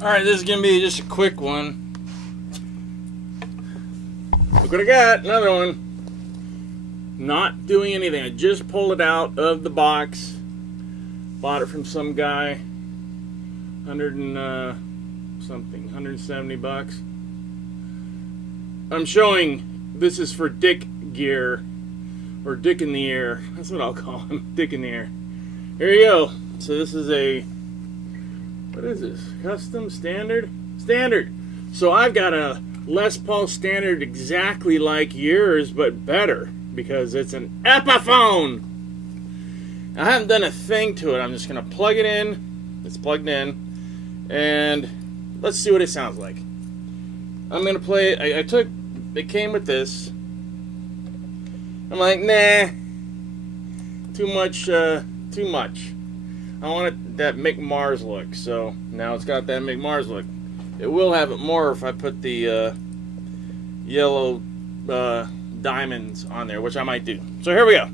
Alright, this is going to be just a quick one. Look what I got, another one. Not doing anything. I just pulled it out of the box. Bought it from some guy. 170 bucks. I'm showing this is for Dick gear. Or Dick in the Ear. That's what I'll call him. Dick in the Ear. Here you go. So this is a... What is this? Custom? Standard? Standard! So I've got a Les Paul Standard exactly like yours, but better. Because it's an Epiphone! I haven't done a thing to it. I'm just going to plug it in. It's plugged in. And let's see what it sounds like. I'm going to play it. It came with this. I'm like, nah. Too much. I want that Mick Mars look, so now it's got that Mick Mars look. It will have it more if I put the yellow diamonds on there, which I might do. So here we go.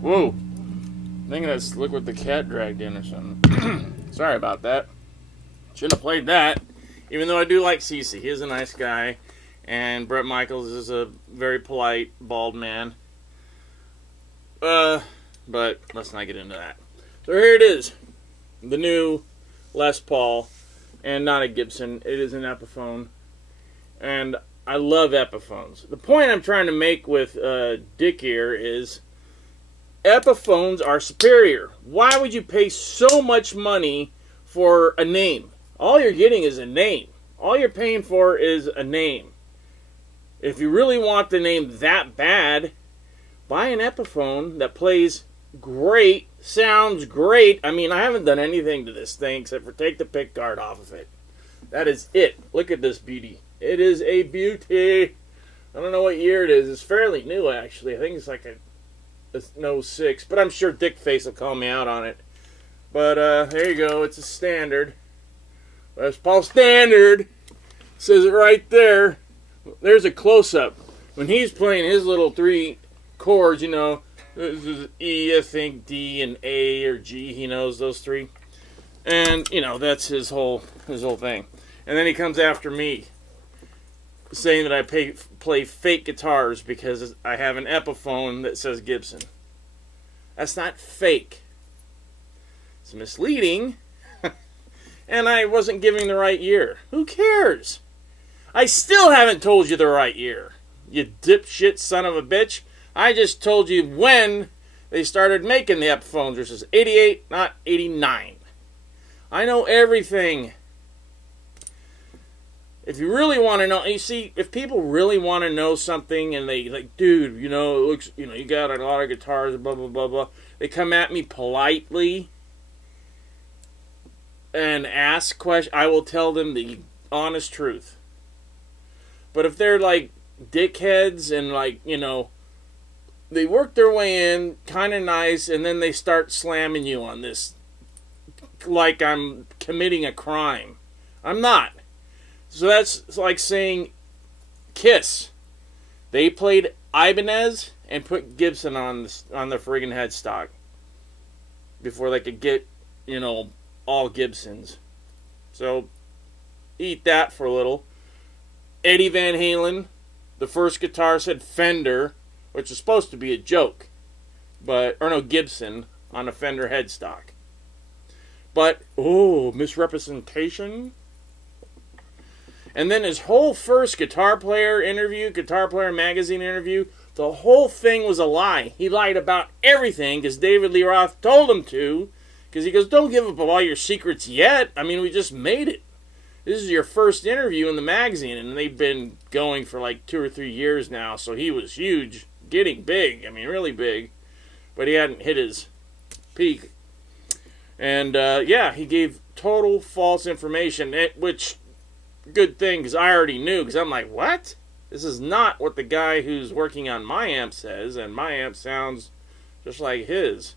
Whoa. I think that's look what the cat dragged in or something. Sorry about that. Shouldn't have played that. Even though I do like Cece. He is a nice guy. And Bret Michaels is a very polite, bald man. But let's not get into that. So here it is. The new Les Paul. And not a Gibson. It is an Epiphone. And I love Epiphones. The point I'm trying to make with Dick Ear is Epiphones are superior. Why would you pay so much money for a name? All you're getting is a name. All you're paying for is a name. If you really want the name that bad, buy an Epiphone that plays great, sounds great. I mean, I haven't done anything to this thing except for take the pick guard off of it. That is it. Look at this beauty. It is a beauty. I don't know what year it is. It's fairly new, actually. I think it's like a 06, but I'm sure Dick Face will call me out on it. But there you go. It's a standard. Les Paul standard. Says it right there. There's a close-up. When he's playing his little 3 chords, you know, this is E, I think, D, and A or G. He knows those 3. And, you know, that's his whole thing. And then he comes after me, saying that I play fake guitars because I have an Epiphone that says Gibson. That's not fake. It's misleading. And I wasn't giving the right year. Who cares? I still haven't told you the right year. You dipshit son of a bitch. I just told you when they started making the Epiphones, which is 88, not 89. I know everything. If you really want to know, you see, if people really want to know something and they like, dude, you know, it looks, you know, you got a lot of guitars, blah, blah, blah, blah. They come at me politely and ask questions. I will tell them the honest truth. But if they're like dickheads and like, you know, they work their way in kind of nice and then they start slamming you on this like I'm committing a crime. I'm not. So that's like saying Kiss. They played Ibanez and put Gibson on the friggin' headstock before they could get, you know, all Gibsons. So eat that for a little. Eddie Van Halen, the first guitar said Fender, which is supposed to be a joke. but, or no, Gibson on a Fender headstock. But, oh, misrepresentation. And then his whole first Guitar Player magazine interview, the whole thing was a lie. He lied about everything because David Lee Roth told him to. Because he goes, don't give up all your secrets yet. I mean, we just made it. This is your first interview in the magazine. And they've been going for like 2 or 3 years now. So he was huge, getting big. I mean, really big. But he hadn't hit his peak. And, yeah, he gave total false information, which... good thing, because I already knew, because I'm like, what? This is not what the guy who's working on my amp says, and my amp sounds just like his.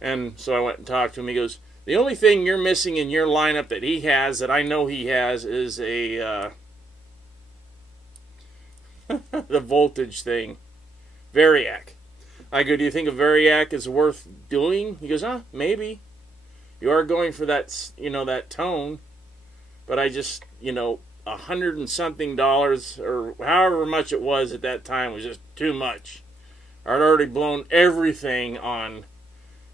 And so I went and talked to him. He goes, the only thing you're missing in your lineup that he has, that I know he has, is a, the voltage thing. Variac. I go, do you think a Variac is worth doing? He goes, maybe. You are going for that, that tone. But I just, $100 and something, or however much it was at that time, was just too much. I'd already blown everything on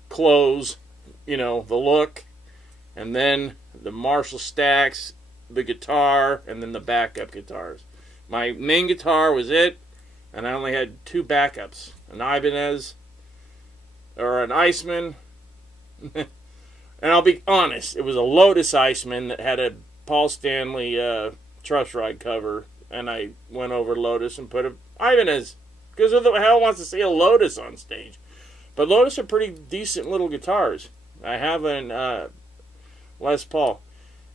clothes, the look, and then the Marshall stacks, the guitar, and then the backup guitars. My main guitar was it, and I only had 2 backups, an Ibanez, or an Iceman, and I'll be honest, it was a Lotus Iceman that had a Paul Stanley truss rod cover, and I went over Lotus and put a Ibanez, because who the hell wants to see a Lotus on stage? But Lotus are pretty decent little guitars. I have an Les Paul,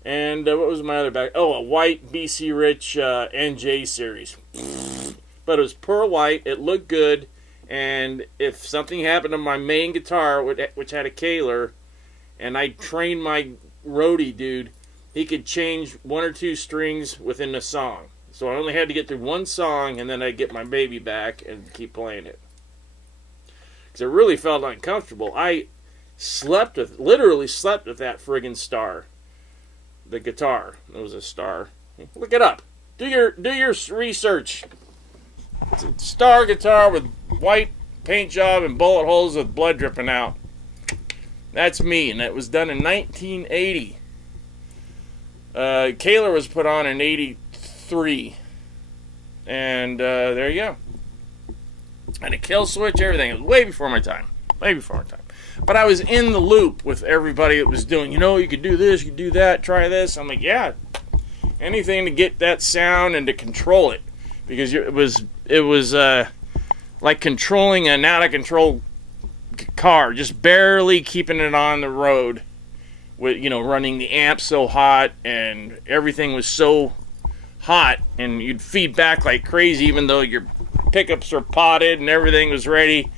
and what was my other back? Oh, a white BC Rich NJ series, but it was pearl white. It looked good, and if something happened to my main guitar, which had a Kaler, and I trained my roadie dude, he could change 1 or 2 strings within a song. So I only had to get through 1 song, and then I'd get my baby back and keep playing it. Because it really felt uncomfortable. I literally slept with that friggin' Star. The guitar. It was a Star. Look it up. Do your research. It's a Star guitar with white paint job and bullet holes with blood dripping out. That's me, and it was done in 1980. Kaler was put on in 83, and there you go. And a kill switch, everything. It was way before my time. But I was in the loop with everybody that was doing, you could do this, you could do that, try this. I'm like, yeah, anything to get that sound and to control it, because it was like controlling an out of control car, just barely keeping it on the road. With running the amp so hot, and everything was so hot, and you'd feed back like crazy, even though your pickups were potted and everything was ready.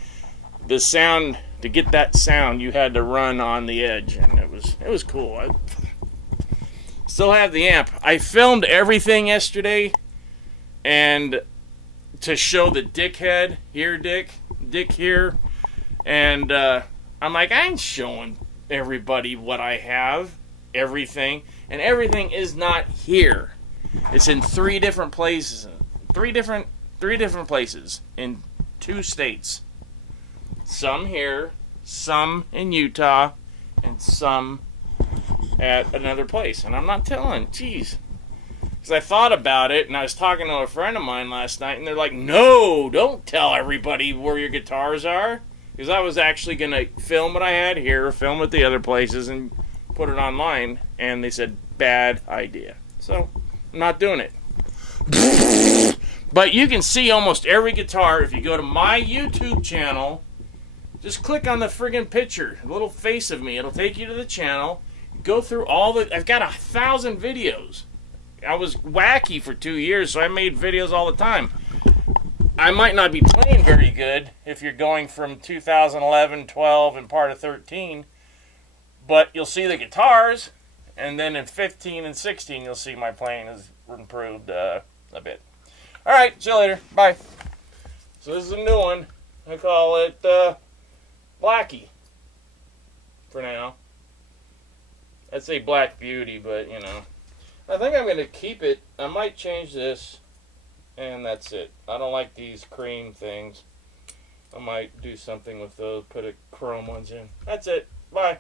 The sound, to get that sound, you had to run on the edge, and it was cool. I still have the amp. I filmed everything yesterday, and to show the dickhead here, Dick here, and I'm like, I ain't showing everybody what I have, everything, and everything is not here. It's in 3 different places, 3 different places in 2 states. Some here, some in Utah, and some at another place. And I'm not telling, geez, because I thought about it, and I was talking to a friend of mine last night, and they're like, no, don't tell everybody where your guitars are. Because I was actually going to film what I had here, film at the other places, and put it online. And they said, bad idea. So, I'm not doing it. But you can see almost every guitar if you go to my YouTube channel. Just click on the friggin' picture, a little face of me. It'll take you to the channel. Go through I've got 1,000 videos. I was wacky for 2 years, so I made videos all the time. I might not be playing very good if you're going from 2011, 12, and part of 13, but you'll see the guitars, and then in 15 and 16, you'll see my playing has improved a bit. All right, see you later. Bye. So this is a new one. I call it Blackie for now. I'd say Black Beauty, but, I think I'm going to keep it. I might change this. And that's it. I don't like these cream things. I might do something with those, put a chrome ones in. That's it. Bye.